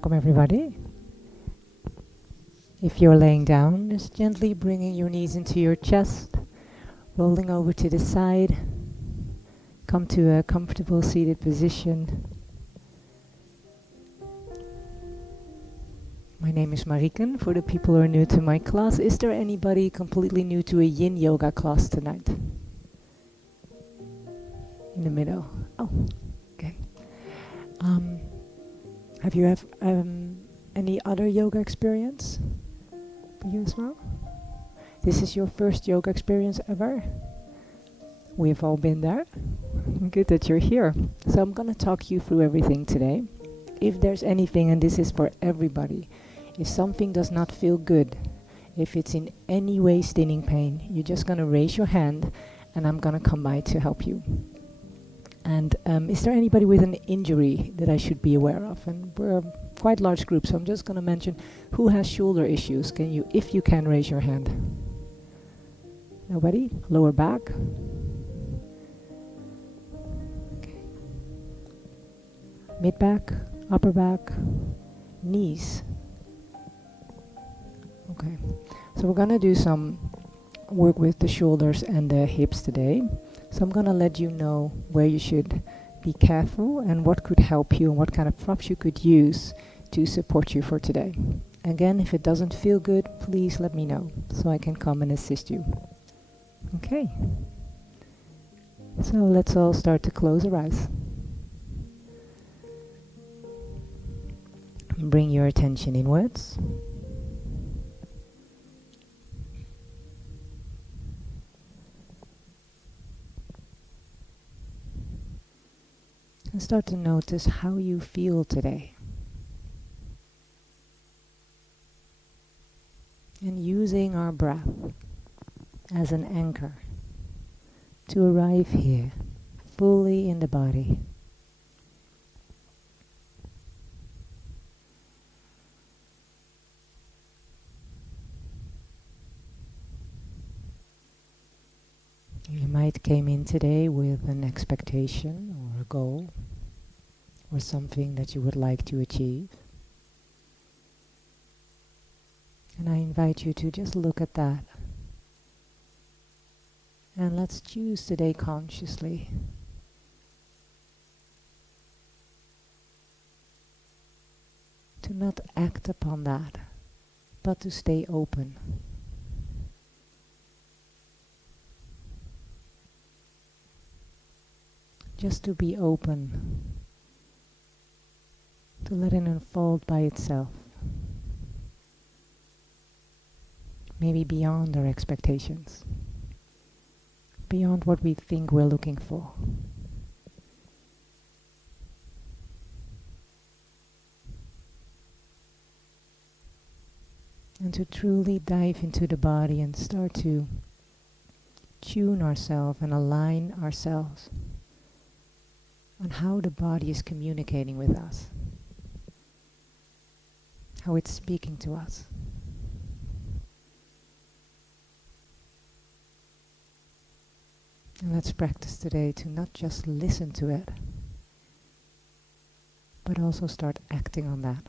Welcome everybody. If you're laying down, just gently bringing your knees into your chest, rolling over to the side. Come to a comfortable seated position. My name is Mariken. For the people who are new to my class, is there anybody completely new to a Yin Yoga class tonight? In the middle. Oh, okay. Have you any other yoga experience? For you as well? This is your first yoga experience ever? We've all been there. Good that you're here. So I'm going to talk you through everything today. If there's anything, and this is for everybody, if something does not feel good, if it's in any way stinging pain, you're just going to raise your hand and I'm going to come by to help you. And is there anybody with an injury that I should be aware of? And we're a quite large group, so I'm just going to mention who has shoulder issues. Can you, if you can, raise your hand? Nobody? Lower back? Okay. Mid back? Upper back? Knees? Okay. So we're going to do some work with the shoulders and the hips today. So I'm going to let you know where you should be careful and what could help you and what kind of props you could use to support you for today. Again, if it doesn't feel good, please let me know so I can come and assist you. Okay. So let's all start to close our eyes. Bring your attention inwards. And start to notice how you feel today. And using our breath as an anchor to arrive here, fully in the body. You might came in today with an expectation or a goal or something that you would like to achieve. And I invite you to just look at that. And let's choose today consciously to not act upon that, but to stay open. Just to be open, to let it unfold by itself, maybe beyond our expectations, beyond what we think we're looking for. And to truly dive into the body and start to tune ourselves and align ourselves on how the body is communicating with us, how it's speaking to us. And let's practice today to not just listen to it, but also start acting on that.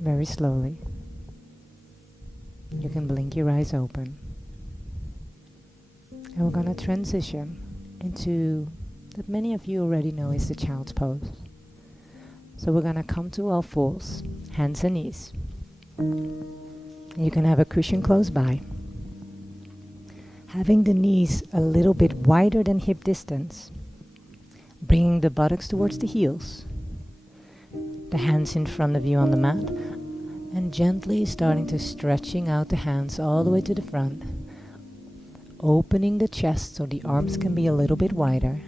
Very slowly. You can blink your eyes open. And we're going to transition into that many of you already know is the child's pose. So we're going to come to all fours, hands and knees. You can have a cushion close by. Having the knees a little bit wider than hip distance, bringing the buttocks towards the heels. The hands in front of you on the mat, and gently starting to stretching out the hands all the way to the front, opening the chest so the arms can be a little bit wider.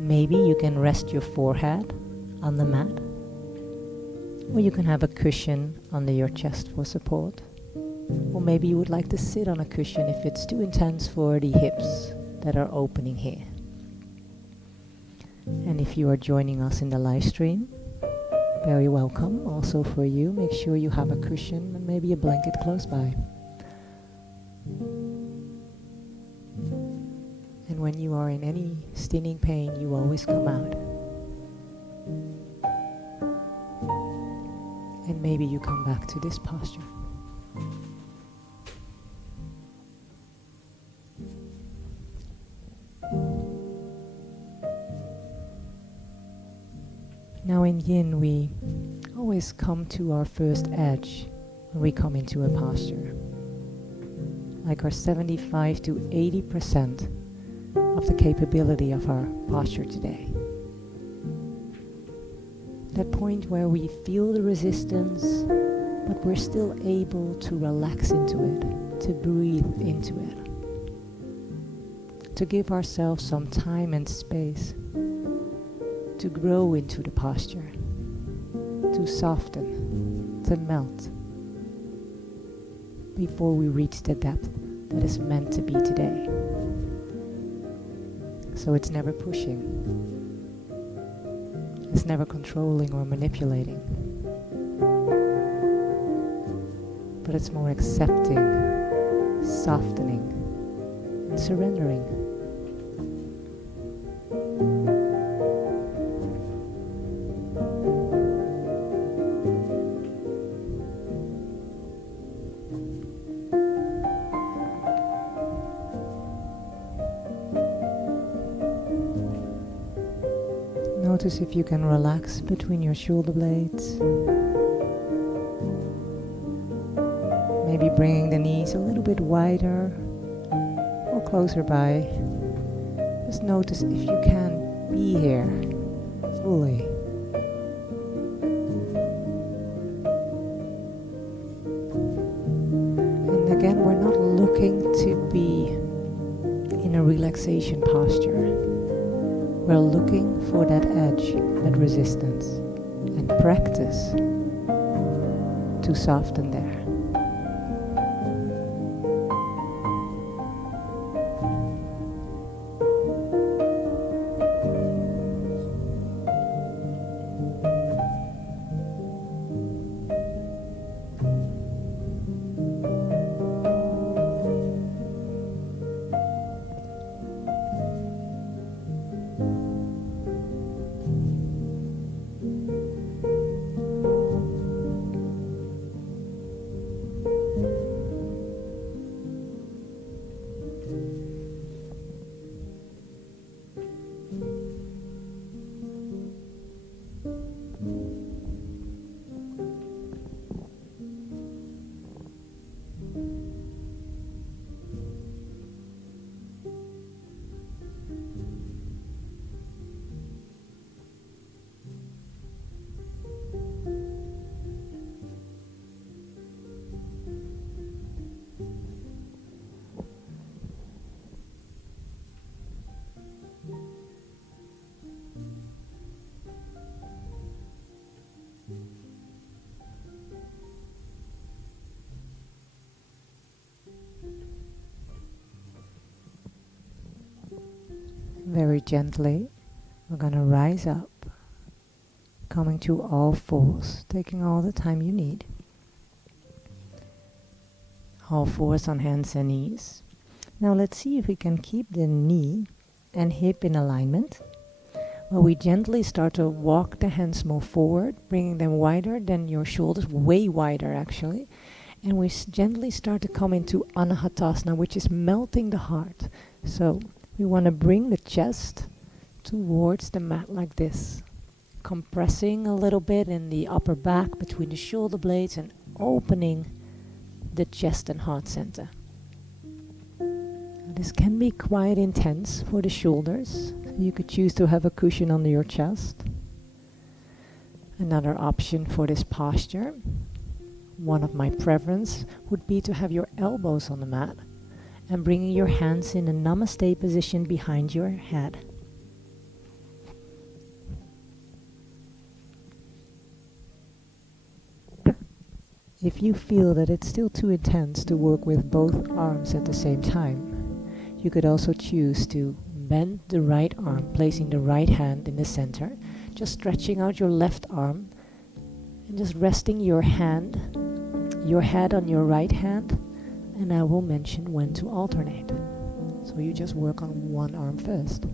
Maybe you can rest your forehead on the mat, or you can have a cushion under your chest for support. Or maybe you would like to sit on a cushion if it's too intense for the hips that are opening here. And if you are joining us in the live stream, very welcome also for you. Make sure you have a cushion and maybe a blanket close by. And when you are in any stinging pain, you always come out. And maybe you come back to this posture. Now in Yin, we always come to our first edge when we come into a posture. Like our 75 to 80% of the capability of our posture today. That point where we feel the resistance, but we're still able to relax into it, to breathe into it. To give ourselves some time and space to grow into the posture, to soften, to melt, before we reach the depth that is meant to be today. So it's never pushing, it's never controlling or manipulating, but it's more accepting, softening, and surrendering. Notice if you can relax between your shoulder blades. Maybe bringing the knees a little bit wider or closer by. Just notice if you can be here fully. And again, we're not looking to be in a relaxation posture. We're looking for that edge, that resistance, and practice to soften there. Very gently, we're going to rise up, coming to all fours, taking all the time you need. All fours on hands and knees. Now let's see if we can keep the knee and hip in alignment. Well, we gently start to walk the hands more forward, bringing them wider than your shoulders, way wider actually. And we gently start to come into Anahatasana, which is melting the heart. So we want to bring the chest towards the mat like this, compressing a little bit in the upper back between the shoulder blades and opening the chest and heart center. This can be quite intense for the shoulders. You could choose to have a cushion under your chest. Another option for this posture, one of my preference, would be to have your elbows on the mat and bringing your hands in a namaste position behind your head. If you feel that it's still too intense to work with both arms at the same time, you could also choose to bend the right arm, placing the right hand in the center, just stretching out your left arm and just resting your head on your right hand, and I will mention when to alternate. So you just work on one arm first.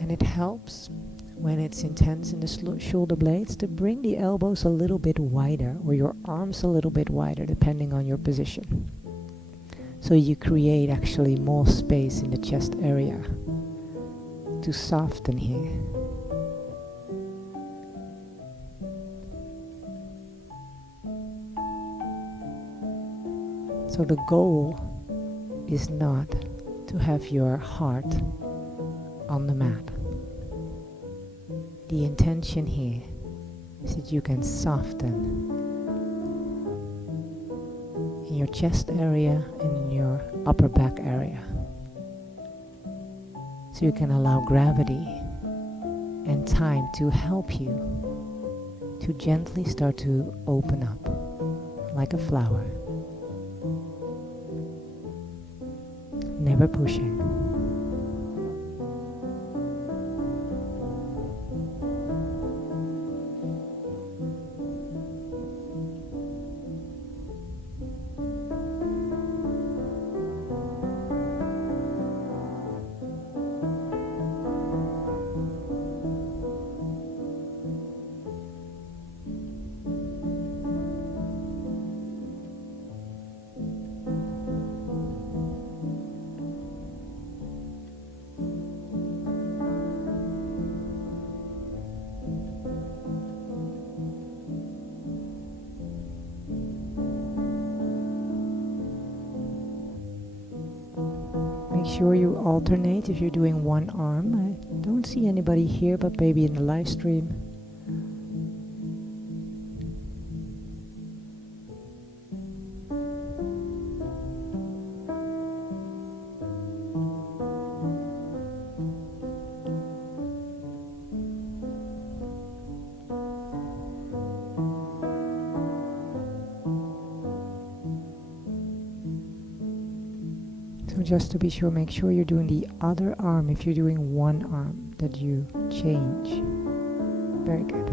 And it helps when it's intense in the shoulder blades to bring the elbows a little bit wider or your arms a little bit wider depending on your position. So you create actually more space in the chest area to soften here. So the goal is not to have your heart on the mat. The intention here is that you can soften in your chest area and in your upper back area. So you can allow gravity and time to help you to gently start to open up like a flower. Never pushing. Make sure you alternate if you're doing one arm. I don't see anybody here, but maybe in the live stream. So just to be sure, make sure you're doing the other arm. If you're doing one arm, that you change. Very good.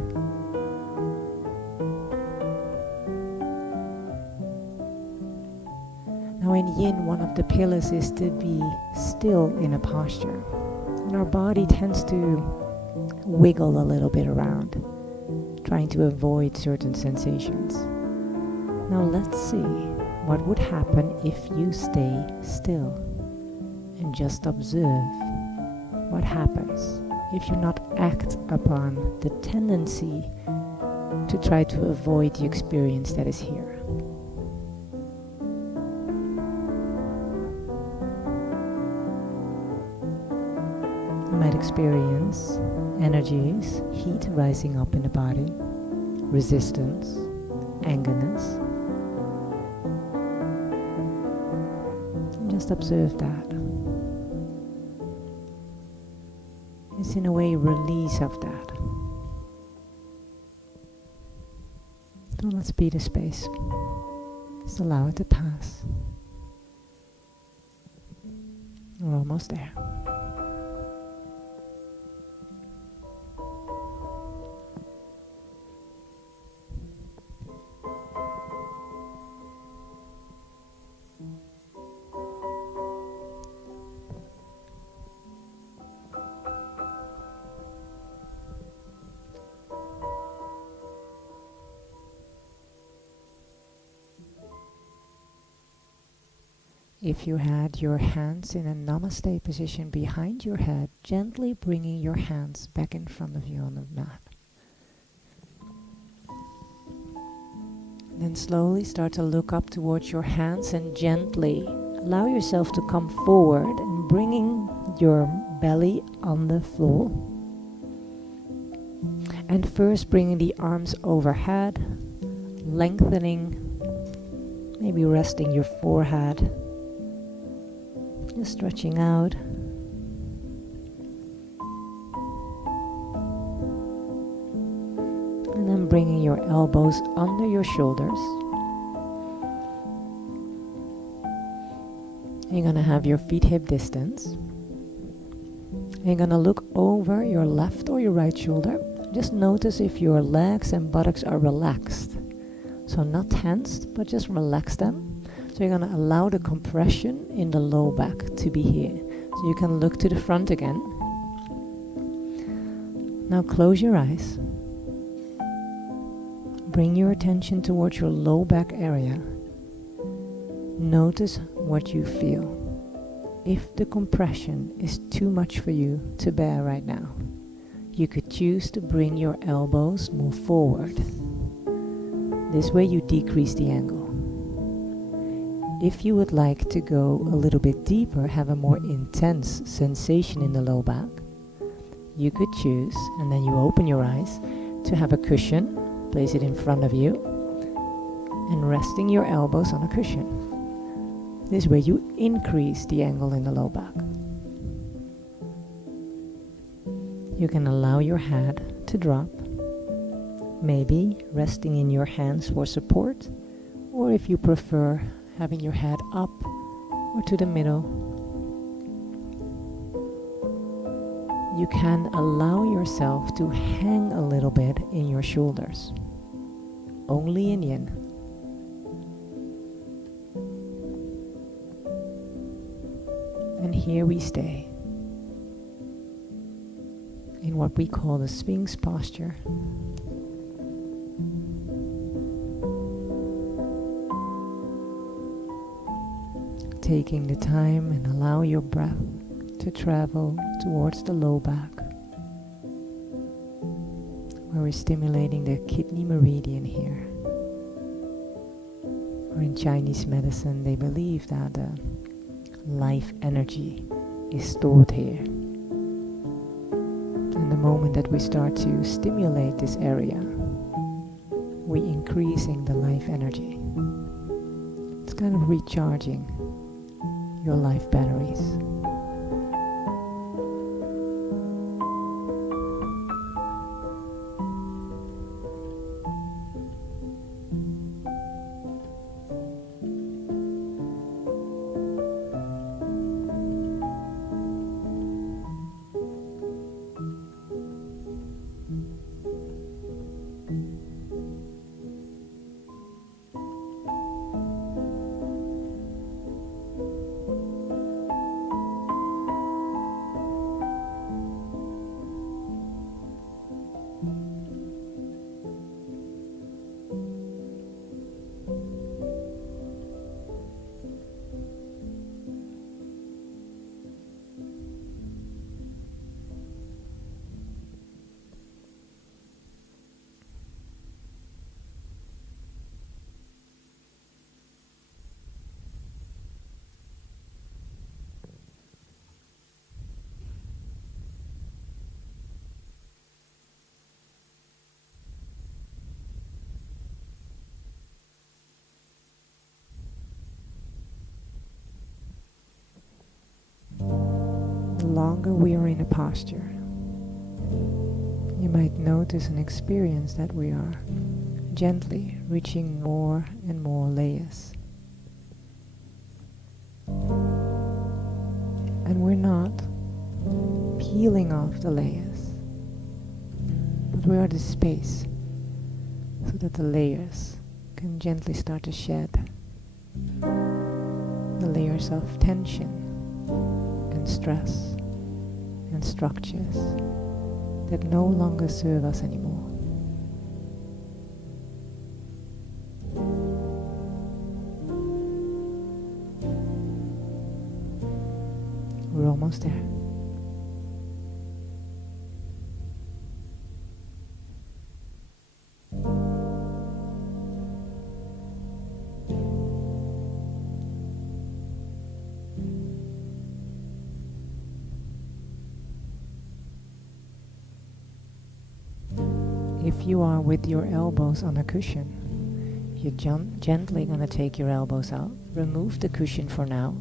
Now in Yin, one of the pillars is to be still in a posture. And our body tends to wiggle a little bit around, trying to avoid certain sensations. Now let's see what would happen if you stay still and just observe what happens if you not act upon the tendency to try to avoid the experience that is here. You might experience energies, heat rising up in the body, resistance, angerness. Just observe that. It's in a way release of that. So let's be the space. Just allow it to pass. We're almost there. If you had your hands in a namaste position behind your head, gently bringing your hands back in front of you on the mat. Then slowly start to look up towards your hands and gently allow yourself to come forward and bringing your belly on the floor. And first bringing the arms overhead, lengthening, maybe resting your forehead. Just stretching out, And then bringing your elbows under your shoulders. You're going to have your feet hip distance. And you're going to look over your left or your right shoulder. Just notice if your legs and buttocks are relaxed. So not tensed, but just relax them. So you're going to allow the compression in the low back to be here. So you can look to the front again. Now close your eyes. Bring your attention towards your low back area. Notice what you feel. If the compression is too much for you to bear right now, you could choose to bring your elbows more forward. This way you decrease the angle. If you would like to go a little bit deeper, have a more intense sensation in the low back, you could choose, and then you open your eyes, to have a cushion, place it in front of you, and resting your elbows on a cushion. This way you increase the angle in the low back. You can allow your head to drop, maybe resting in your hands for support, or if you prefer, having your head up or to the middle. You can allow yourself to hang a little bit in your shoulders, only in Yin. And here we stay in what we call the Sphinx posture. Taking the time and allow your breath to travel towards the low back, where we're stimulating the kidney meridian here. Or in Chinese medicine, they believe that life energy is stored here. And the moment that we start to stimulate this area, we're increasing the life energy. It's kind of recharging your life batteries. The longer we are in a posture, you might notice and experience that we are gently reaching more and more layers. And we're not peeling off the layers, but we are the space so that the layers can gently start to shed. The layers of tension and stress and structures that no longer serve us anymore. We're almost there. If you are with your elbows on a cushion, you're gently going to take your elbows out. Remove the cushion for now.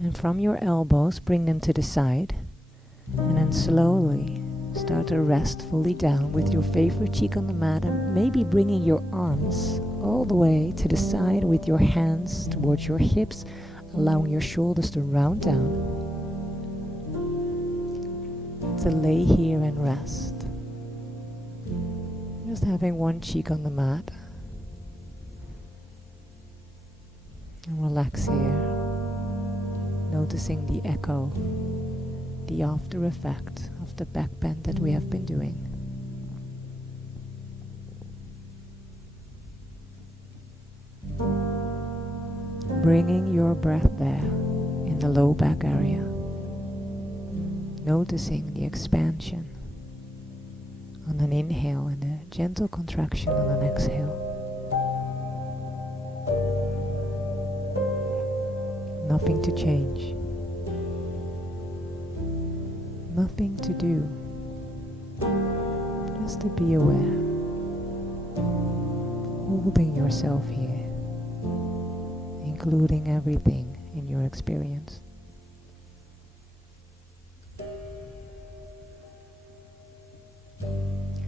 And from your elbows, bring them to the side. And then slowly start to rest fully down with your favorite cheek on the mat, and maybe bringing your arms all the way to the side with your hands towards your hips, allowing your shoulders to round down. To lay here and rest. Just having one cheek on the mat. And relax here. Noticing the echo, the after effect of the back bend that we have been doing. Bringing your breath there in the low back area. Noticing the expansion on an inhale and a gentle contraction on an exhale. Nothing to change. Nothing to do. Just to be aware. Holding yourself here. Including everything in your experience.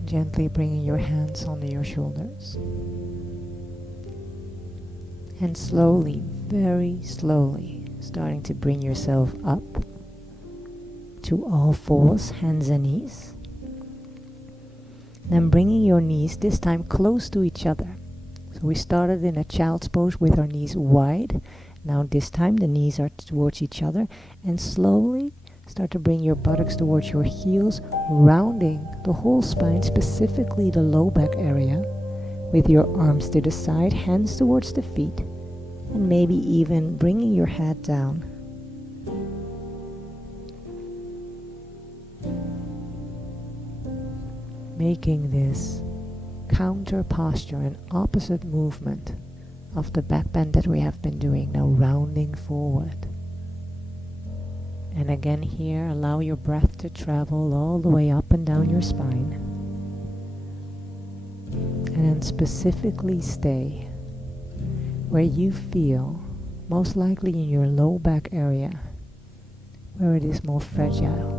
Gently bringing your hands onto your shoulders. And slowly, very slowly, starting to bring yourself up to all fours, hands and knees. Then bringing your knees this time close to each other. So we started in a child's pose with our knees wide. Now this time the knees are towards each other, and slowly start to bring your buttocks towards your heels, rounding the whole spine, specifically the low back area, with your arms to the side, hands towards the feet, and maybe even bringing your head down. Making this counter posture, an opposite movement of the back bend that we have been doing, now rounding forward. And again here, allow your breath to travel all the way up and down your spine. And then specifically stay where you feel, most likely in your low back area, where it is more fragile,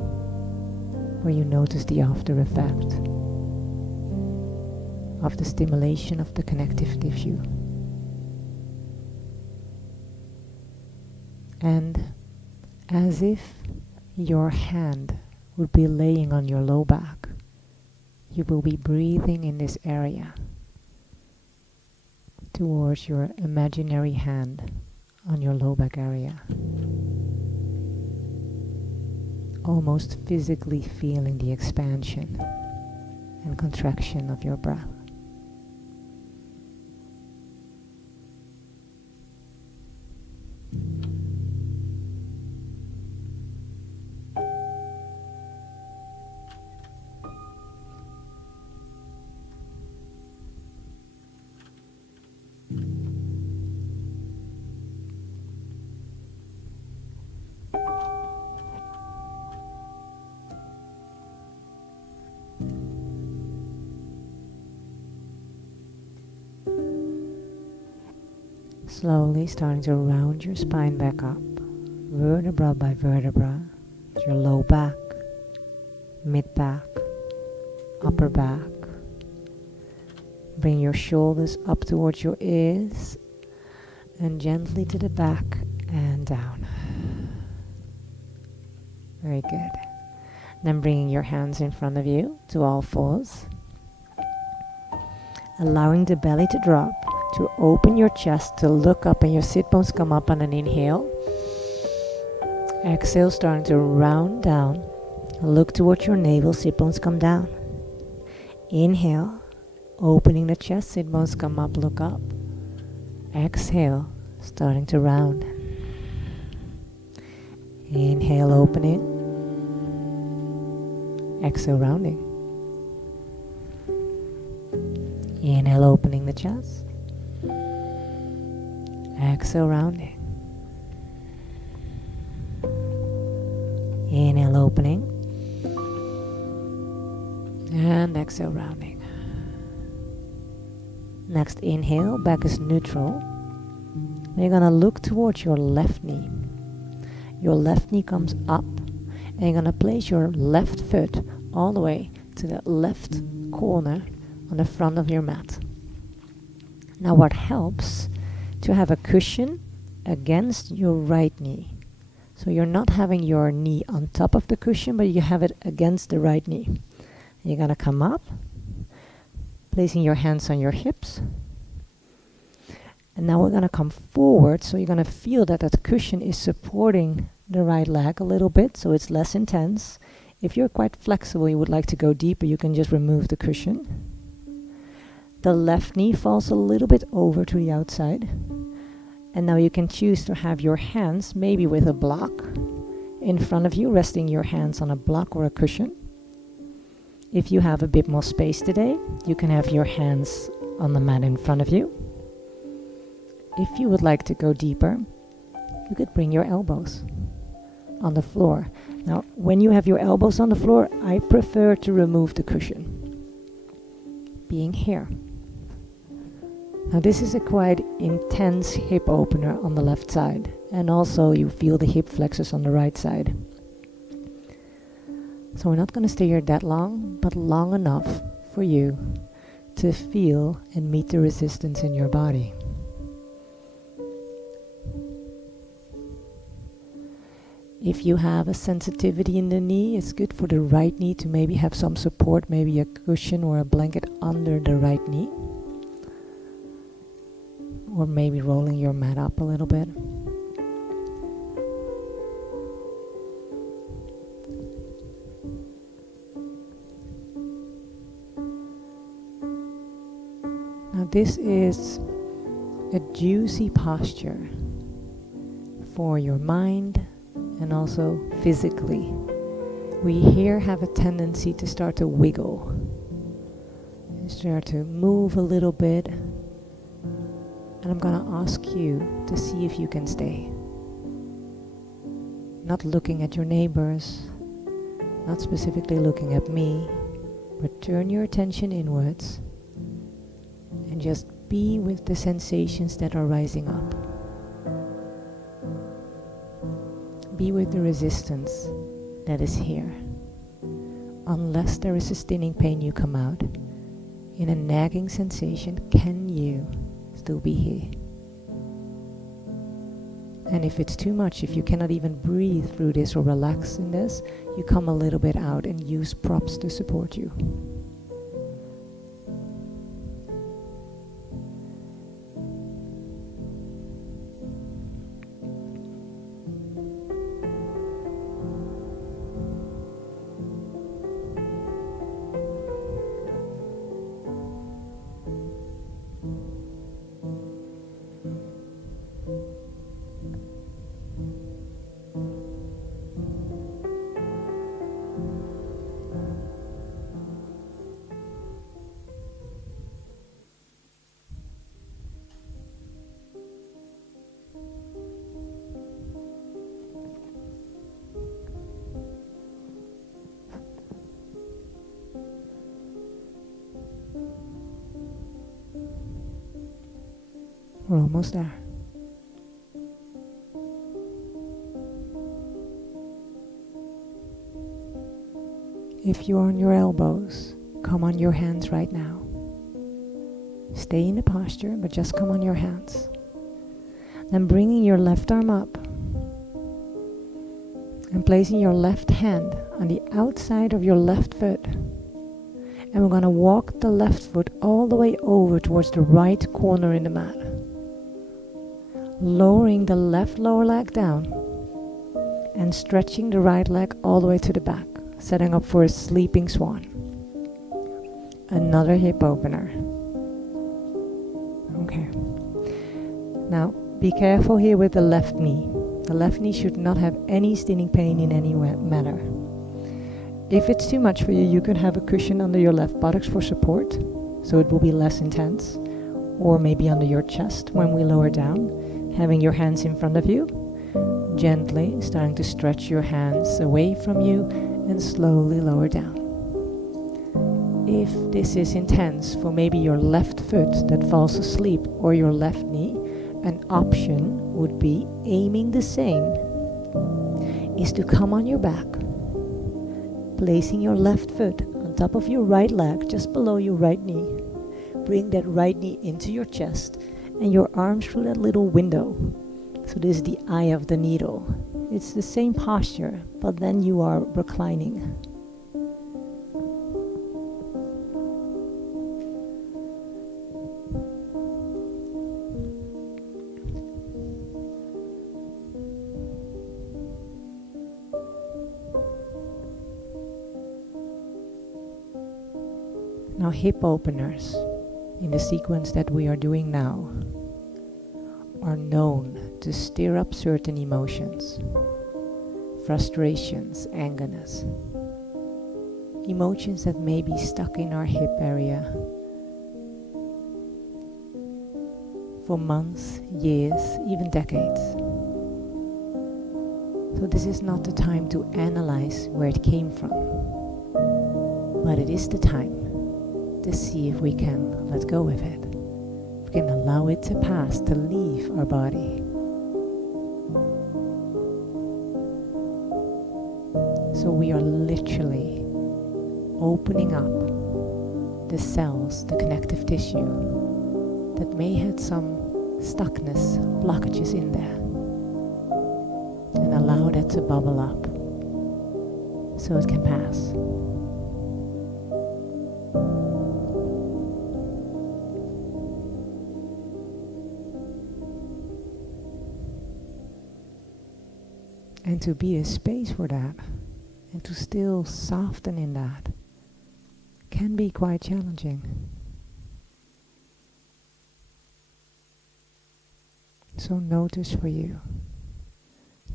where you notice the after effect of the stimulation of the connective tissue. And as if your hand would be laying on your low back, you will be breathing in this area towards your imaginary hand on your low back area. Almost physically feeling the expansion and contraction of your breath. Slowly starting to round your spine back up, vertebra by vertebra, your low back, mid back, upper back. Bring your shoulders up towards your ears and gently to the back and down. Very good. Then bringing your hands in front of you to all fours. Allowing the belly to drop, to open your chest, to look up, and your sit bones come up on an inhale. Exhale, starting to round down. Look towards your navel, sit bones come down. Inhale, opening the chest, sit bones come up, look up. Exhale, starting to round. Inhale, opening. Exhale, rounding. Inhale, opening the chest. Exhale, rounding. Inhale, opening. And exhale, rounding. Next inhale, back is neutral. You're gonna look towards your left knee. Your left knee comes up, and you're gonna place your left foot all the way to the left corner on the front of your mat. Now what helps to have a cushion against your right knee. So you're not having your knee on top of the cushion, but you have it against the right knee. You're going to come up, placing your hands on your hips. And now we're going to come forward, so you're going to feel that that cushion is supporting the right leg a little bit, so it's less intense. If you're quite flexible, you would like to go deeper, you can just remove the cushion. The left knee falls a little bit over to the outside. And now you can choose to have your hands, maybe with a block in front of you, resting your hands on a block or a cushion. If you have a bit more space today, you can have your hands on the mat in front of you. If you would like to go deeper, you could bring your elbows on the floor. Now, when you have your elbows on the floor, I prefer to remove the cushion, being here. Now this is a quite intense hip opener on the left side, and also you feel the hip flexors on the right side. So we're not going to stay here that long, but long enough for you to feel and meet the resistance in your body. If you have a sensitivity in the knee, it's good for the right knee to maybe have some support, maybe a cushion or a blanket under the right knee. Or maybe rolling your mat up a little bit. Now this is a juicy posture for your mind and also physically. We here have a tendency to start to wiggle, and start to move a little bit. And I'm going to ask you to see if you can stay. Not looking at your neighbors, not specifically looking at me, but turn your attention inwards and just be with the sensations that are rising up. Be with the resistance that is here. Unless there is a stinging pain, you come out. In a nagging sensation, can you still be here? And if it's too much, if you cannot even breathe through this or relax in this, you come a little bit out and use props to support you. We're almost there. If you're on your elbows, come on your hands right now. Stay in the posture, but just come on your hands. Then bringing your left arm up and placing your left hand on the outside of your left foot. And we're going to walk the left foot all the way over towards the right corner in the mat. Lowering the left lower leg down and stretching the right leg all the way to the back, setting up for a sleeping swan. Another hip opener. Okay. Now, be careful here with the left knee. The left knee should not have any stinging pain in any manner. If it's too much for you, you can have a cushion under your left buttocks for support, so it will be less intense, or maybe under your chest when we lower down. Having your hands in front of you, gently starting to stretch your hands away from you and slowly lower down. If this is intense for maybe your left foot that falls asleep or your left knee, an option would be aiming the same, is to come on your back Placing your left foot on top of your right leg, just below your right knee. Bring that right knee into your chest and your arms through that little window. So this is the eye of the needle. It's the same posture, but then you are reclining. Now hip openers, in the sequence that we are doing now, are known to stir up certain emotions, frustrations, angerness, emotions that may be stuck in our hip area for months, years, even decades. So this is not the time to analyze where it came from, but it is the time to see if we can let go of it. We can allow it to pass, to leave our body. So we are literally opening up the cells, the connective tissue that may have some stuckness, blockages in there, and allow that to bubble up so it can pass. And to be a space for that, and to still soften in that, can be quite challenging. So notice for you,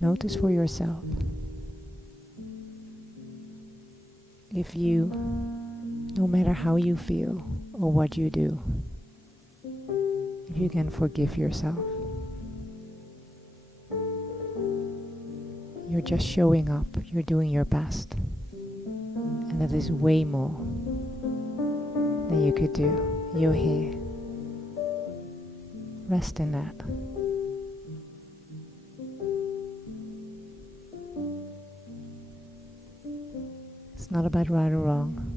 notice for yourself. If you, no matter how you feel or what you do, if you can forgive yourself. You're just showing up, you're doing your best. And that is way more than you could do. You're here. Rest in that. It's not about right or wrong.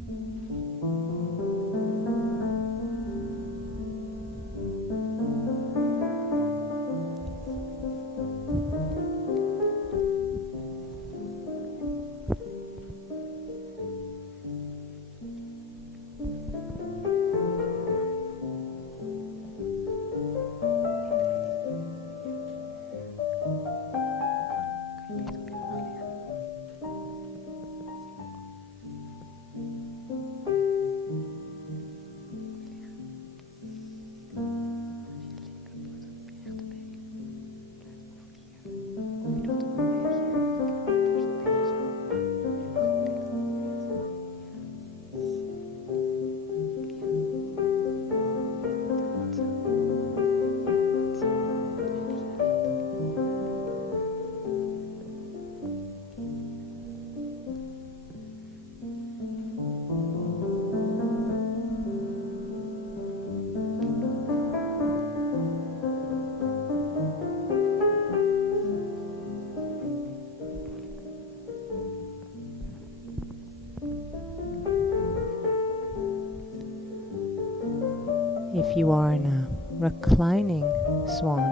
If you are in a reclining swan,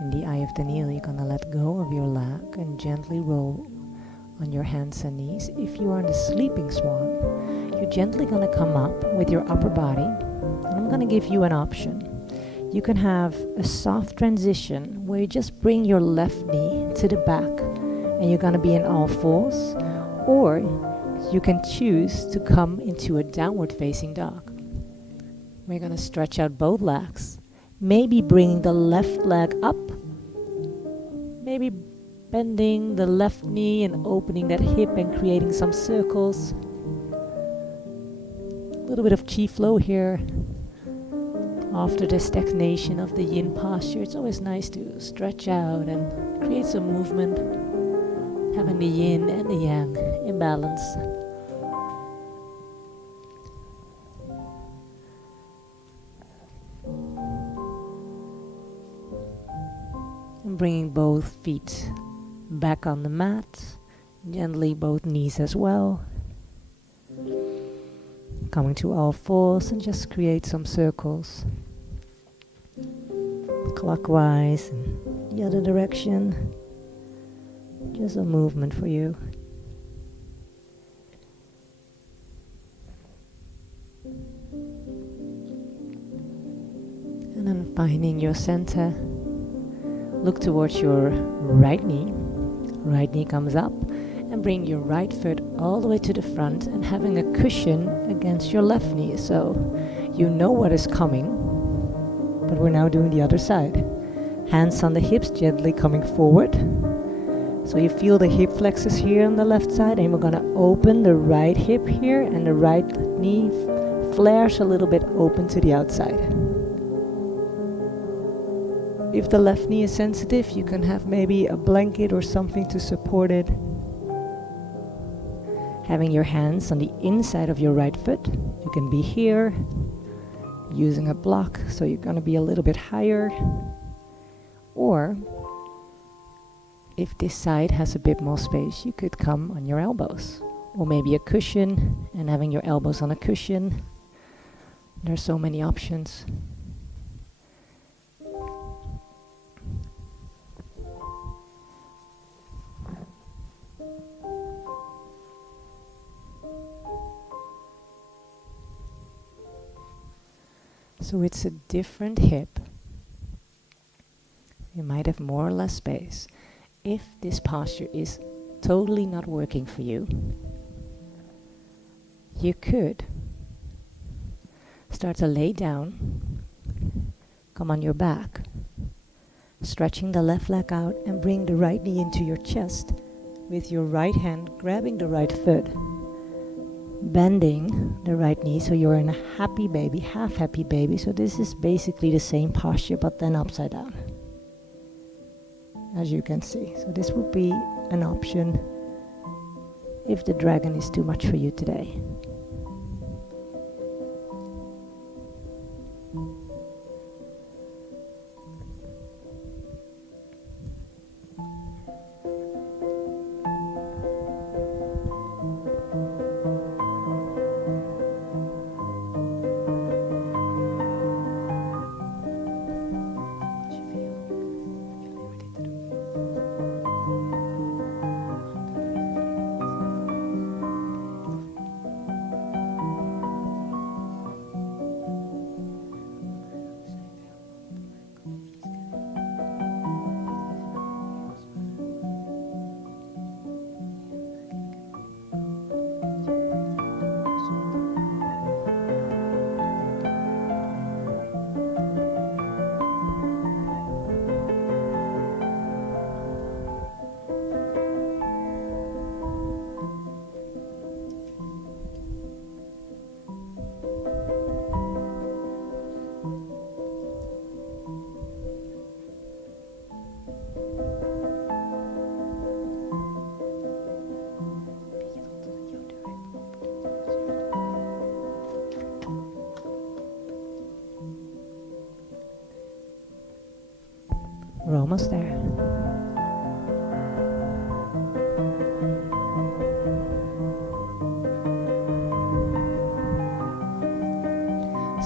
in the eye of the needle, you're gonna let go of your leg and gently roll on your hands and knees. If you are in the sleeping swan, you're gently gonna come up with your upper body. And I'm gonna give you an option. You can have a soft transition where you just bring your left knee to the back and you're gonna be in all fours, or you can choose to come into a downward facing dog. We're going to stretch out both legs, maybe bringing the left leg up, maybe bending the left knee and opening that hip and creating some circles. A little bit of chi flow here. After the stagnation of the yin posture, it's always nice to stretch out and create some movement, having the yin and the yang in balance. And bringing both feet back on the mat, gently both knees as well. coming to all fours and just create some circles. Clockwise and the other direction. Just a movement for you. And then finding your center. Look towards your right knee. Right knee comes up. And bring your right foot all the way to the front and having a cushion against your left knee. So you know what is coming. But we're now doing the other side. Hands on the hips, gently coming forward. So you feel the hip flexors here on the left side, and we're going to open the right hip here, and the right knee flares a little bit open to the outside. If the left knee is sensitive, you can have maybe a blanket or something to support it. Having your hands on the inside of your right foot. You can be here, using a block, so you're going to be a little bit higher. Or, if this side has a bit more space, you could come on your elbows. Or maybe a cushion, and having your elbows on a cushion. There's so many options. So it's a different hip. You might have more or less space. If this posture is totally not working for you, you could start to lay down, come on your back, stretching the left leg out and bring the right knee into your chest with your right hand grabbing the right foot. Bending the right knee so you're in a happy baby, half happy baby. So this is basically the same posture but then upside down, as you can see. So this would be an option if the dragon is too much for you today. We're almost there.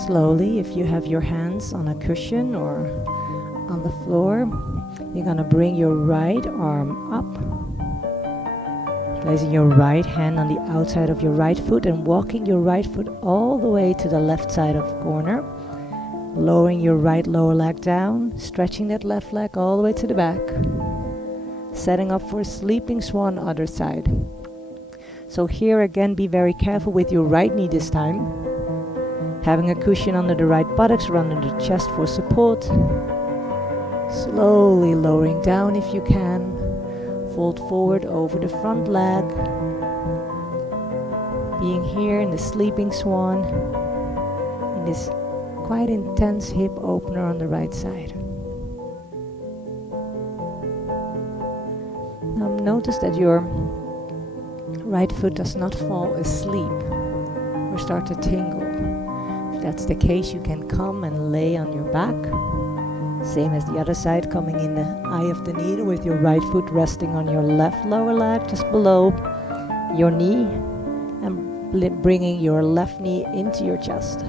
Slowly, if you have your hands on a cushion or on the floor, you're gonna bring your right arm up, placing your right hand on the outside of your right foot and walking your right foot all the way to the left side of the corner. Lowering your right lower leg down, stretching that left leg all the way to the back. Setting up for a sleeping swan other side. So here again, be very careful with your right knee this time. Having a cushion under the right buttocks or under the chest for support. Slowly lowering down if you can. Fold forward over the front leg. Being here in the sleeping swan. In this quite intense hip opener on the right side. Now notice that your right foot does not fall asleep or start to tingle. If that's the case, you can come and lay on your back. Same as the other side, coming in the eye of the needle with your right foot resting on your left lower leg just below your knee and bringing your left knee into your chest.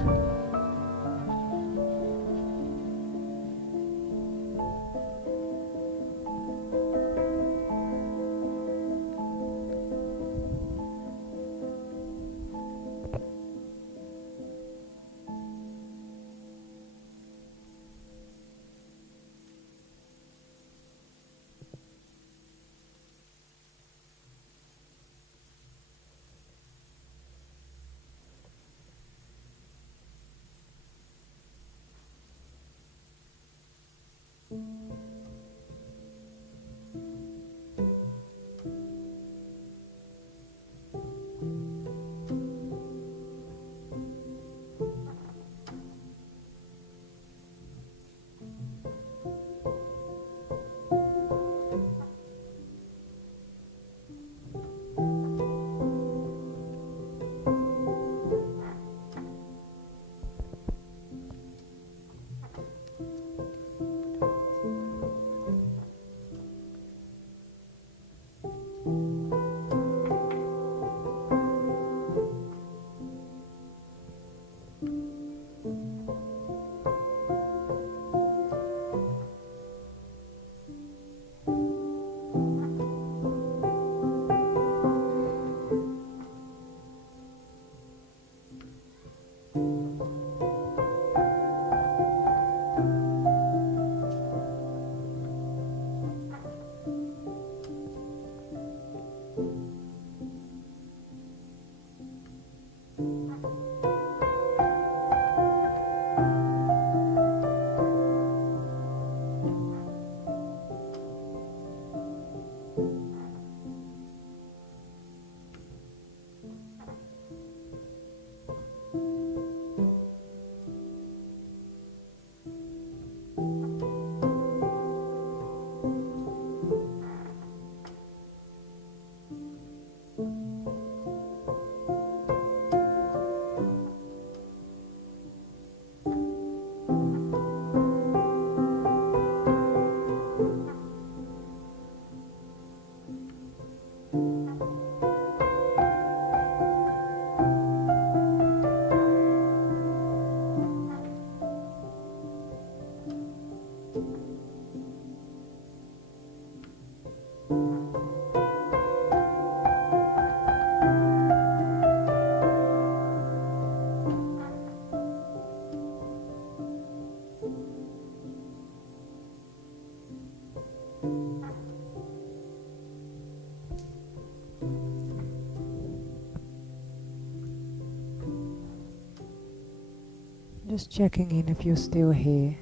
Just checking in if you're still here,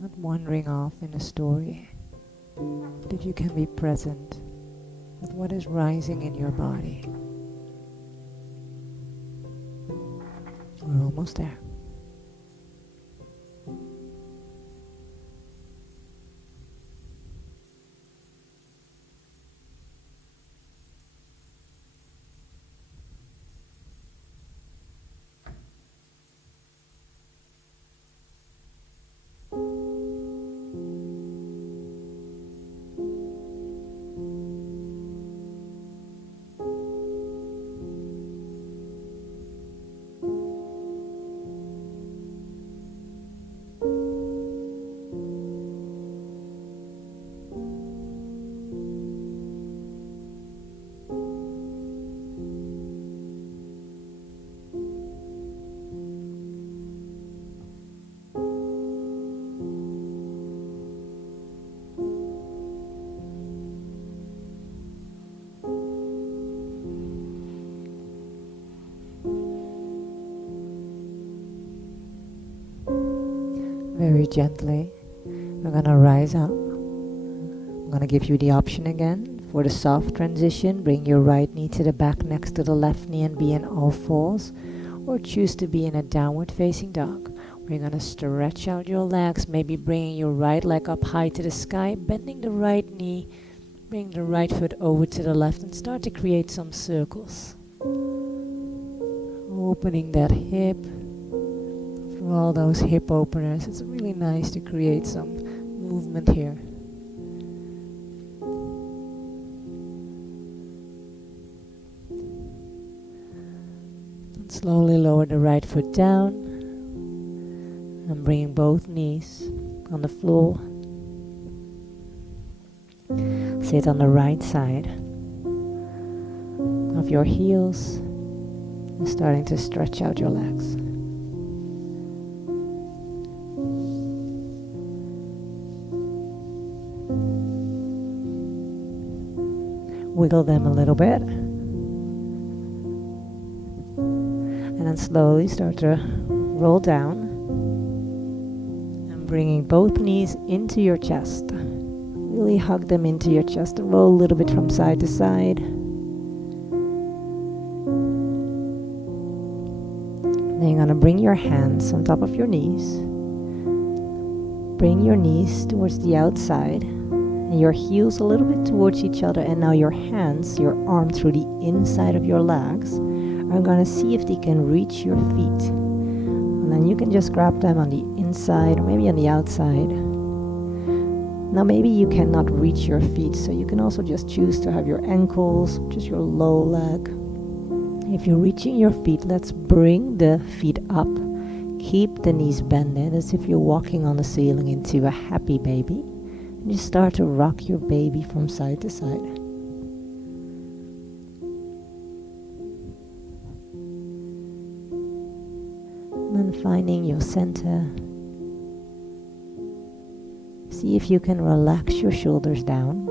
not wandering off in a story. That you can be present with what is rising in your body. We're almost there. Very gently, we're gonna rise up. I'm gonna give you the option again for the soft transition. Bring your right knee to the back next to the left knee and be in all fours, or choose to be in a downward facing dog. We're gonna stretch out your legs, maybe bringing your right leg up high to the sky, bending the right knee, bring the right foot over to the left and start to create some circles. Opening that hip. For all those hip openers, it's really nice to create some movement here. Slowly lower the right foot down and bringing both knees on the floor. Sit on the right side of your heels and starting to stretch out your legs. Wiggle them a little bit. And then slowly start to roll down and bringing both knees into your chest. Really hug them into your chest and roll a little bit from side to side. Then you're going to bring your hands on top of your knees. Bring your knees towards the outside and your heels a little bit towards each other, and now your hands, your arm through the inside of your legs are going to see if they can reach your feet. And then you can just grab them on the inside or maybe on the outside. Now maybe you cannot reach your feet, so you can also just choose to have your ankles, just your low leg. If you're reaching your feet, let's bring the feet up. Keep the knees bended as if you're walking on the ceiling into a happy baby. And just start to rock your baby from side to side. And then finding your center. See if you can relax your shoulders down.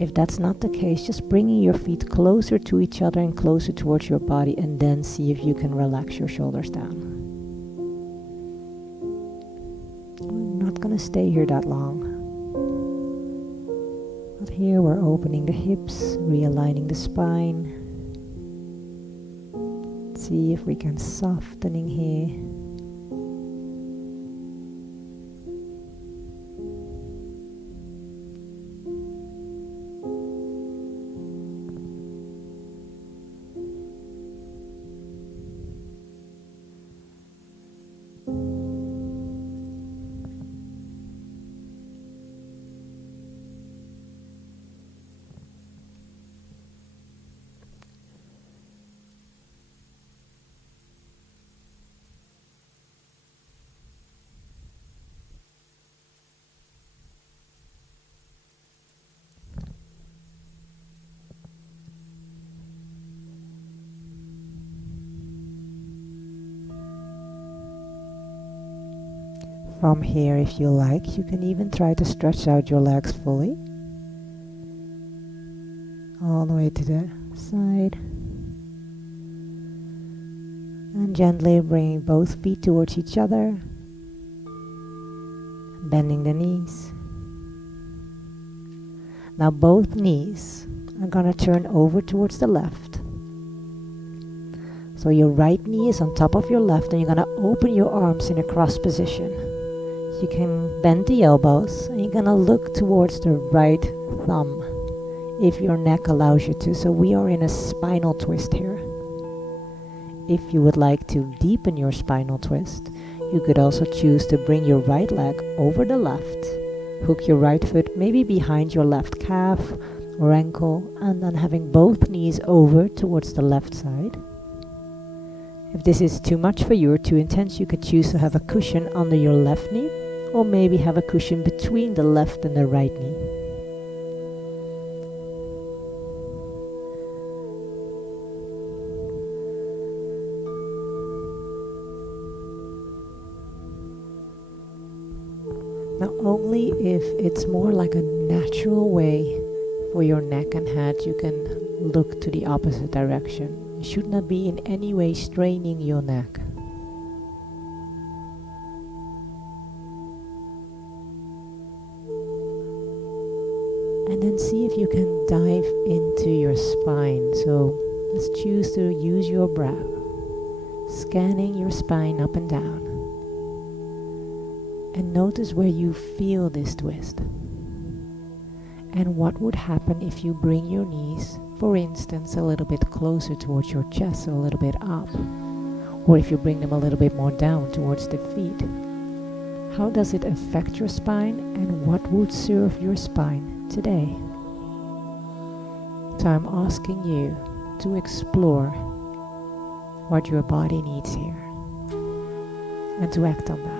If that's not the case, just bringing your feet closer to each other and closer towards your body, and then see if you can relax your shoulders down. We're not going to stay here that long. But here we're opening the hips, realigning the spine. See if we can softening here. From here, if you like, you can even try to stretch out your legs fully. All the way to the side. And gently bringing both feet towards each other. Bending the knees. Now both knees are going to turn over towards the left. So your right knee is on top of your left, and you're going to open your arms in a cross position. You can bend the elbows and you're going to look towards the right thumb if your neck allows you to. So we are in a spinal twist here. If you would like to deepen your spinal twist, you could also choose to bring your right leg over the left. Hook your right foot maybe behind your left calf or ankle, and then having both knees over towards the left side. If this is too much for you or too intense, you could choose to have a cushion under your left knee, or maybe have a cushion between the left and the right knee. Now only if it's more like a natural way for your neck and head, you can look to the opposite direction. You should not be in any way straining your neck. And then see if you can dive into your spine. So let's choose to use your breath, scanning your spine up and down. And notice where you feel this twist. And what would happen if you bring your knees, for instance, a little bit closer towards your chest, so a little bit up. Or if you bring them a little bit more down towards the feet. How does it affect your spine, and what would serve your spine today? So I'm asking you to explore what your body needs here, and to act on that.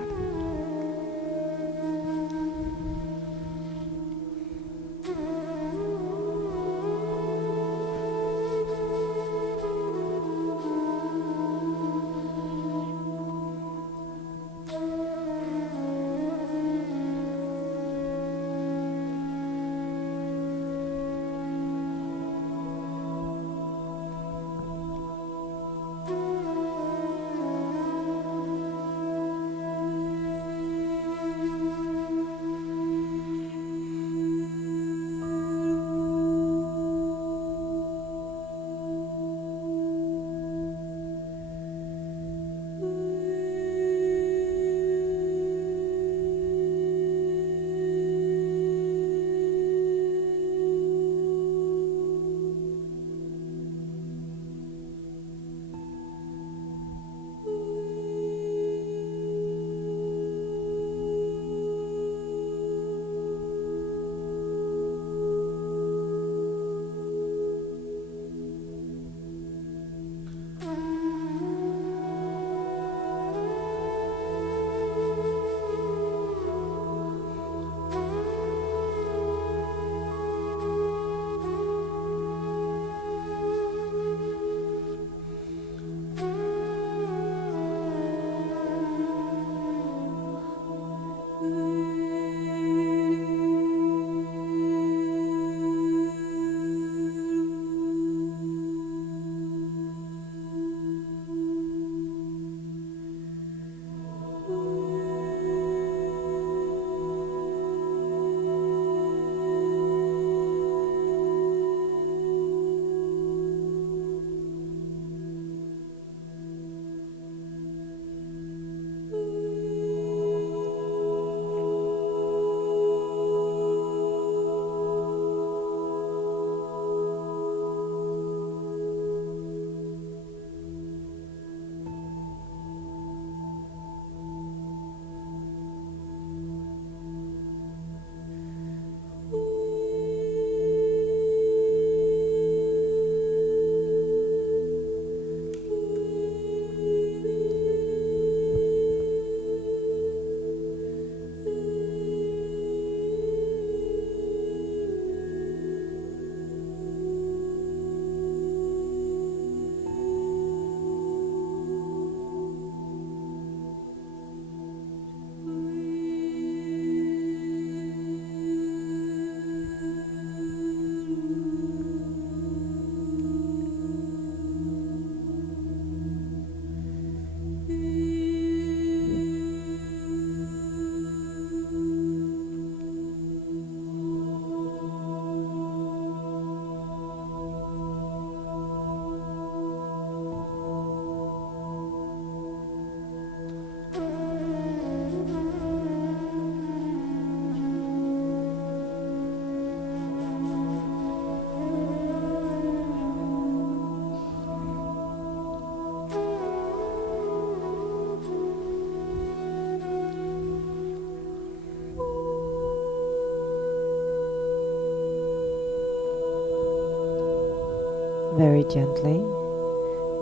Very gently,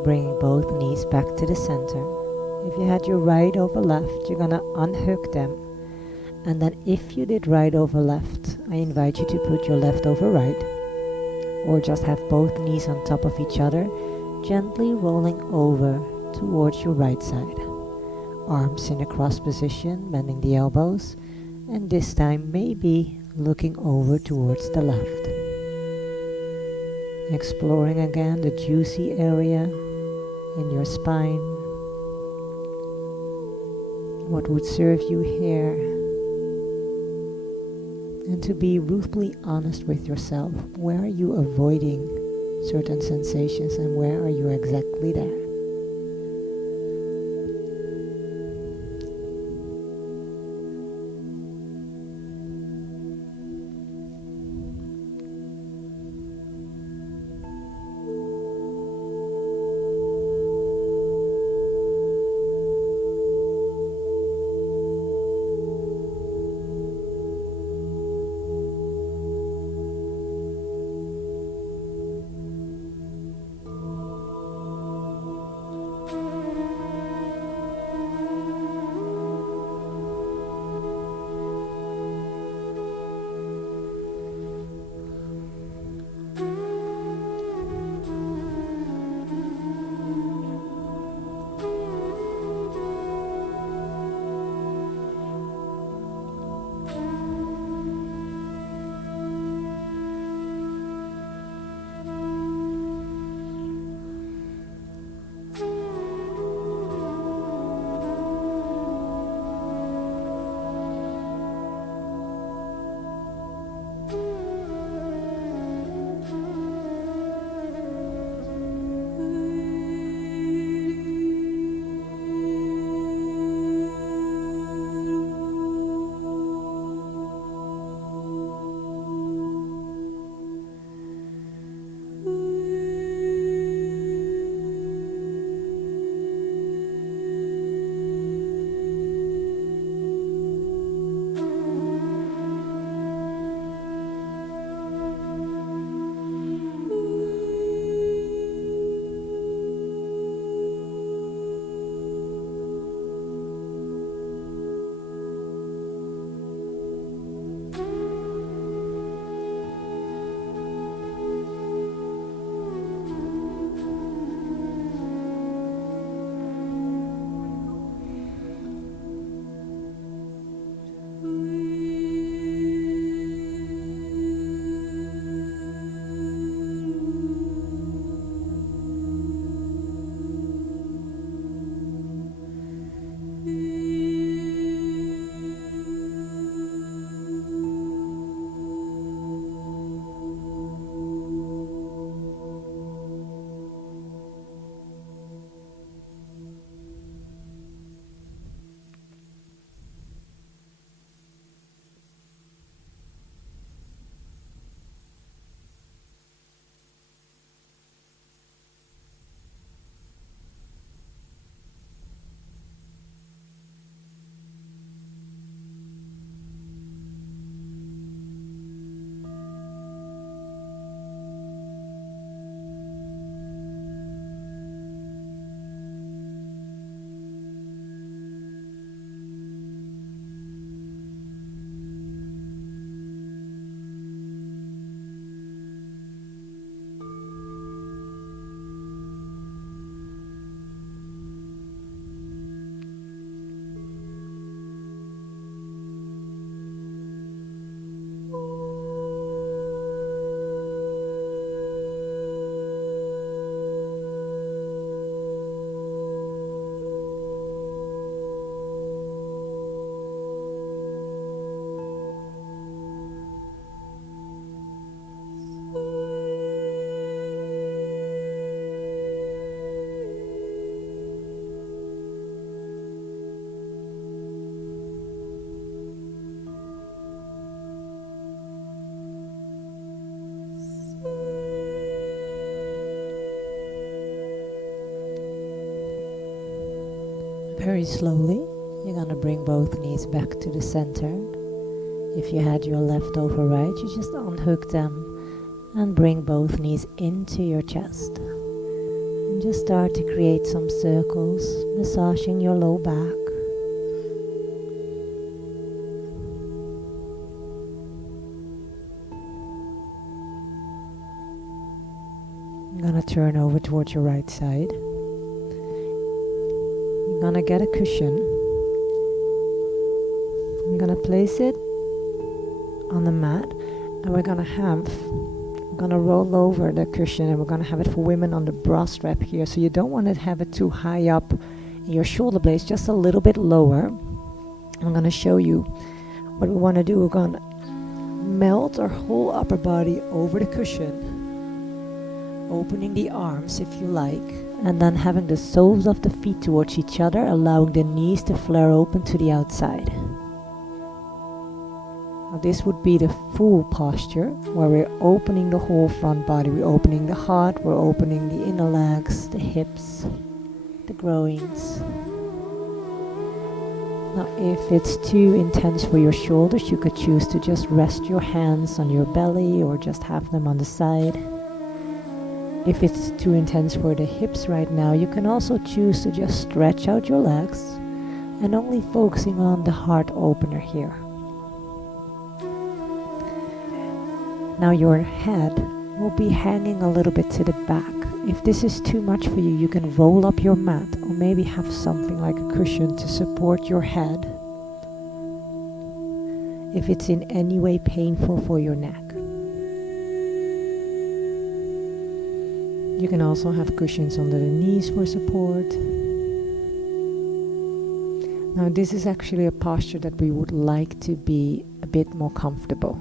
bringing both knees back to the center. If you had your right over left, you're gonna unhook them. And then if you did right over left, I invite you to put your left over right, or just have both knees on top of each other, gently rolling over towards your right side. Arms in a cross position, bending the elbows, and this time maybe looking over towards the left. Exploring again the juicy area in your spine. What would serve you here? And to be ruthlessly honest with yourself. Where are you avoiding certain sensations and where are you exactly there? Very slowly, you're gonna bring both knees back to the center. If you had your left over right, you just unhook them and bring both knees into your chest. And just start to create some circles, massaging your low back. I'm gonna turn over towards your right side. You're gonna get a cushion. I'm gonna place it on the mat, and we're gonna roll over the cushion, and we're gonna have it for women on the bra strap here. So you don't want to have it too high up in your shoulder blades, just a little bit lower. I'm gonna show you what we want to do. We're gonna melt our whole upper body over the cushion, opening the arms if you like, and then having the soles of the feet towards each other, allowing the knees to flare open to the outside. Now this would be the full posture, where we're opening the whole front body. We're opening the heart, we're opening the inner legs, the hips, the groins. Now if it's too intense for your shoulders, you could choose to just rest your hands on your belly or just have them on the side. If it's too intense for the hips right now, you can also choose to just stretch out your legs and only focusing on the heart opener here. Now your head will be hanging a little bit to the back. If this is too much for you, you can roll up your mat or maybe have something like a cushion to support your head if it's in any way painful for your neck. You can also have cushions under the knees for support. Now this is actually a posture that we would like to be a bit more comfortable.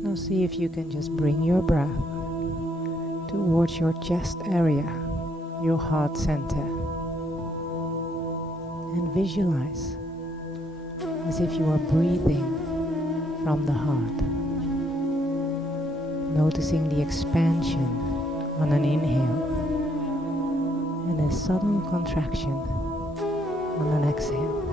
Now see if you can just bring your breath towards your chest area, your heart center, and visualize as if you are breathing from the heart, noticing the expansion on an inhale and a sudden contraction on an exhale.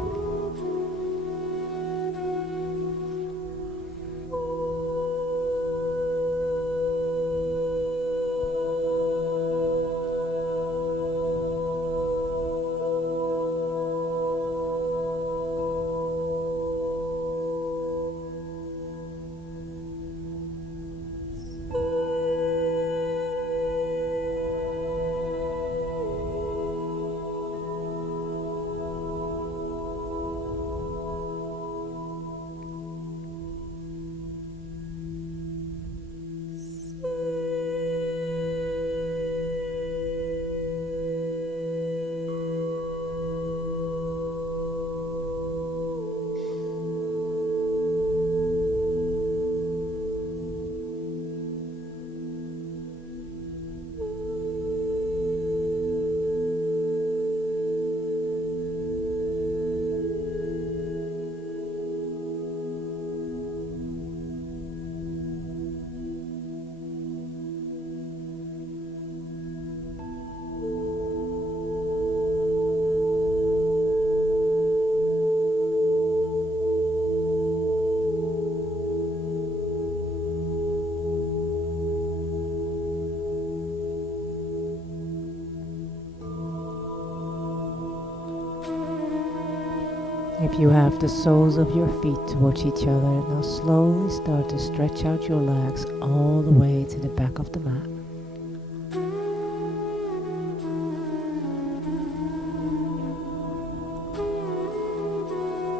If you have the soles of your feet towards each other, now slowly start to stretch out your legs all the way to the back of the mat.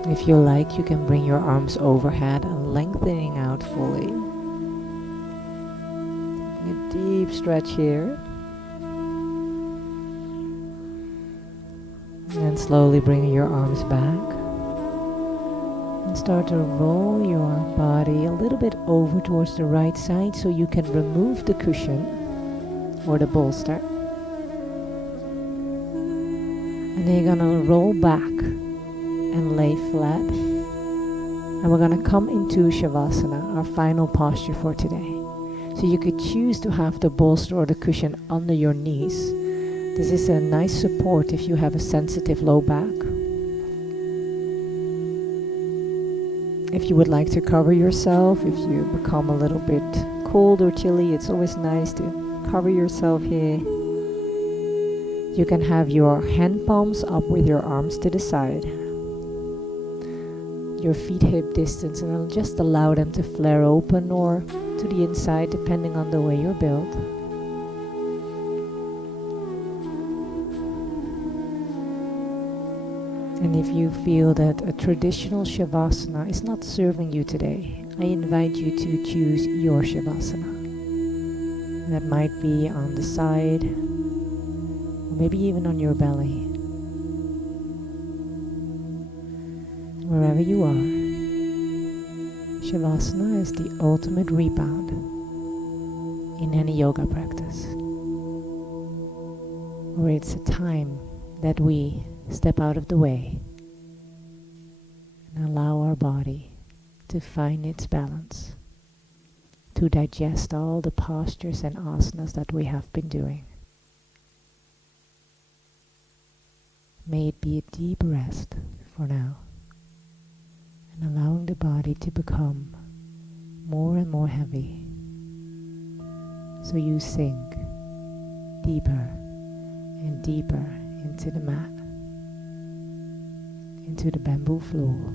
If you like, you can bring your arms overhead and lengthening out fully. Taking a deep stretch here. And then slowly bring your arms back. And start to roll your body a little bit over towards the right side so you can remove the cushion or the bolster. And then you're gonna roll back and lay flat. And we're gonna come into Shavasana, our final posture for today. So you could choose to have the bolster or the cushion under your knees. This is a nice support if you have a sensitive low back. If you would like to cover yourself, if you become a little bit cold or chilly, it's always nice to cover yourself here. You can have your hand palms up with your arms to the side. Your feet hip distance, and then just allow them to flare open or to the inside depending on the way you're built. And if you feel that a traditional Shavasana is not serving you today, I invite you to choose your Shavasana. That might be on the side, or maybe even on your belly. Wherever you are, Shavasana is the ultimate rebound in any yoga practice. Or it's a time that we step out of the way and allow our body to find its balance, to digest all the postures and asanas that we have been doing. May it be a deep rest for now, and allowing the body to become more and more heavy, so you sink deeper and deeper into the mat, into the bamboo floor,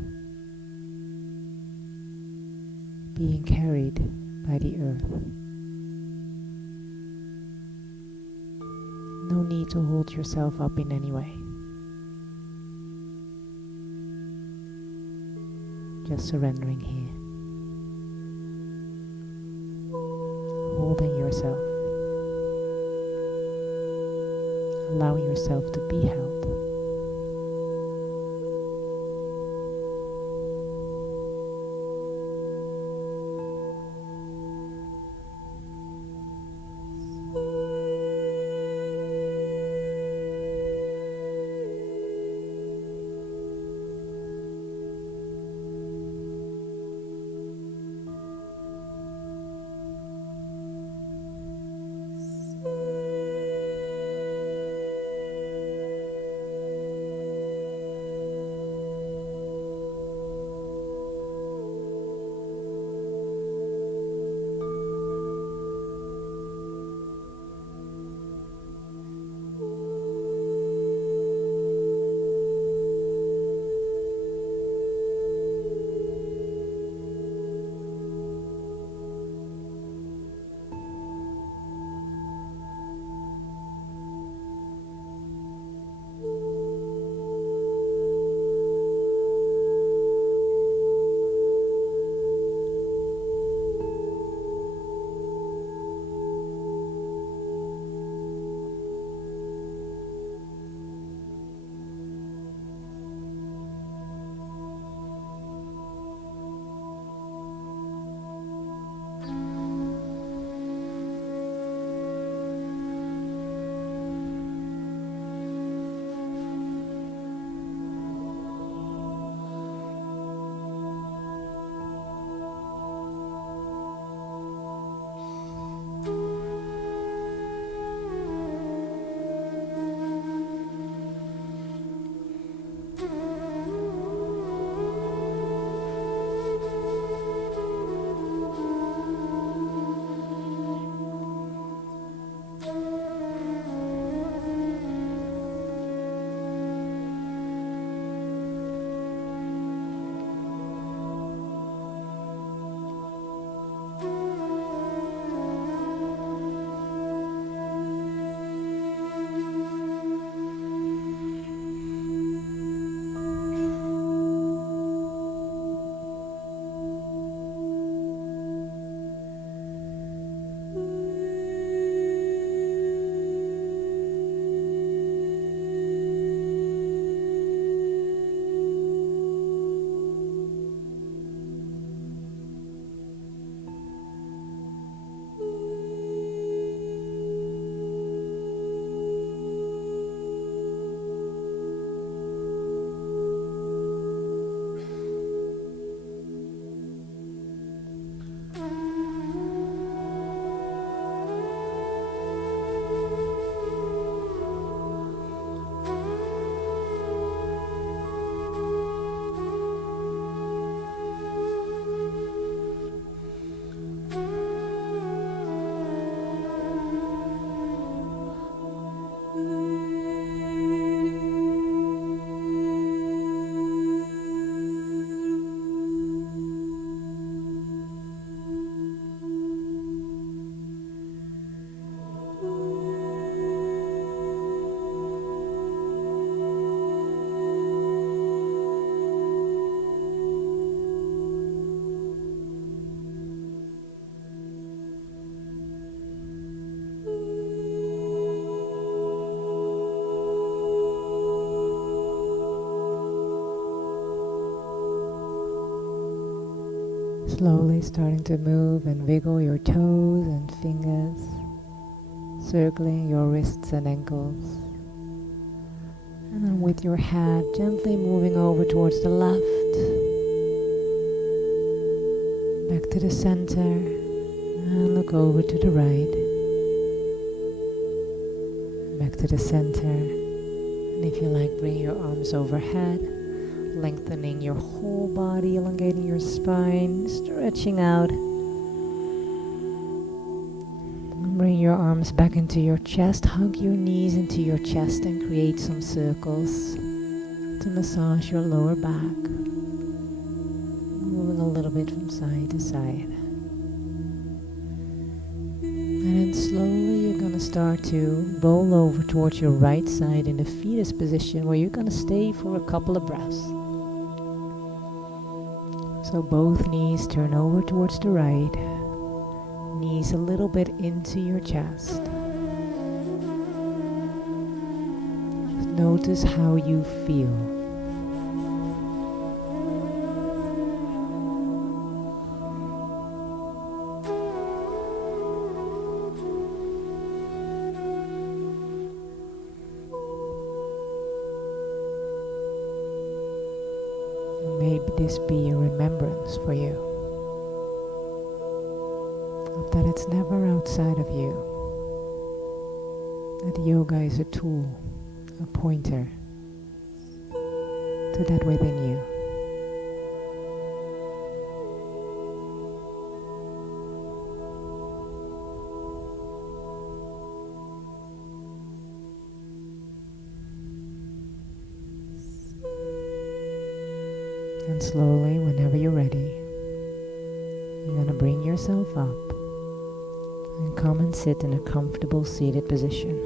being carried by the earth. No need to hold yourself up in any way. Just surrendering here. Holding yourself. Allowing yourself to be held. Slowly starting to move and wiggle your toes and fingers, circling your wrists and ankles. And then with your head gently moving over towards the left, back to the center, and look over to the right, back to the center. And if you like, bring your arms overhead, lengthening your whole body, elongating your spine, stretching out. Bring your arms back into your chest, hug your knees into your chest and create some circles to massage your lower back. Moving a little bit from side to side. And then slowly you're going to start to roll over towards your right side in the fetus position, where you're going to stay for a couple of breaths. So both knees turn over towards the right, knees a little bit into your chest. Just notice how you feel. Maybe this be a remembrance for you of that it's never outside of you, that yoga is a tool, a pointer to that within you. And slowly, whenever you're ready, you're going to bring yourself up and come and sit in a comfortable seated position.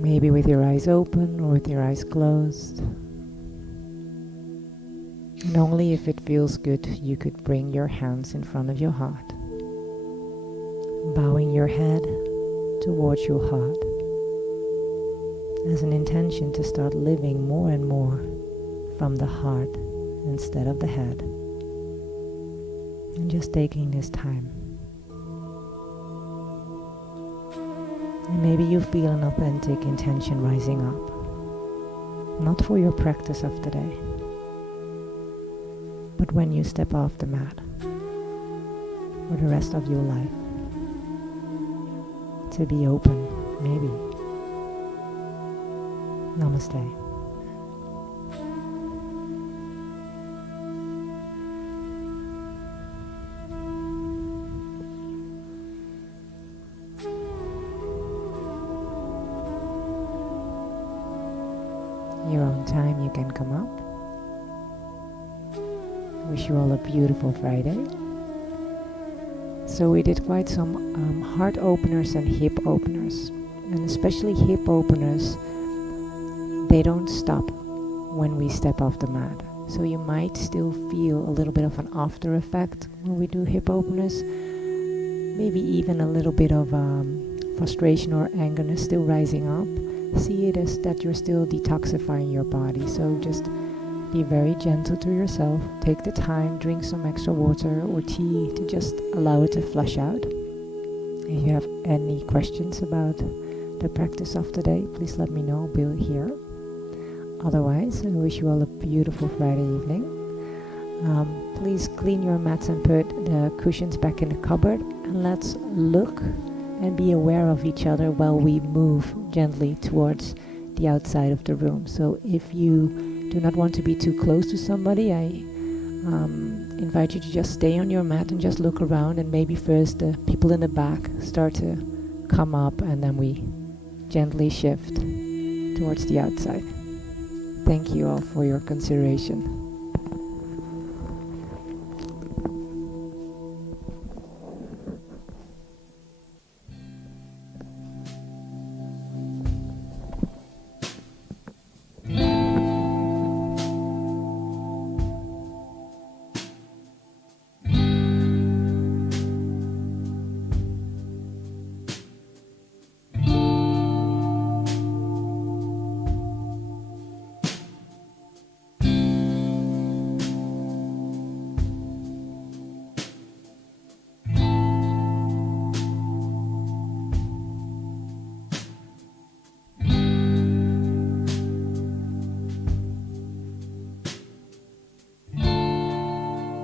Maybe with your eyes open or with your eyes closed. And only if it feels good, you could bring your hands in front of your heart, bowing your head towards your heart as an intention to start living more and more from the heart instead of the head. And just taking this time. And maybe you feel an authentic intention rising up, not for your practice of the day, but when you step off the mat for the rest of your life, to be open, maybe. Namaste. Your own time, you can come up. Wish you all a beautiful Friday. So we did quite some heart openers and hip openers, and especially hip openers, they don't stop when we step off the mat. So you might still feel a little bit of an after effect when we do hip openers, maybe even a little bit of frustration or angerness still rising up. See it as that you're still detoxifying your body. So just be very gentle to yourself. Take the time, drink some extra water or tea to just allow it to flush out. If you have any questions about the practice of today, please let me know. I'll be here. Otherwise, I wish you all a beautiful Friday evening. Please clean your mats and put the cushions back in the cupboard, and let's look and be aware of each other while we move gently towards the outside of the room. So if you do not want to be too close to somebody, I invite you to just stay on your mat and just look around, and maybe first the people in the back start to come up, and then we gently shift towards the outside. Thank you all for your consideration.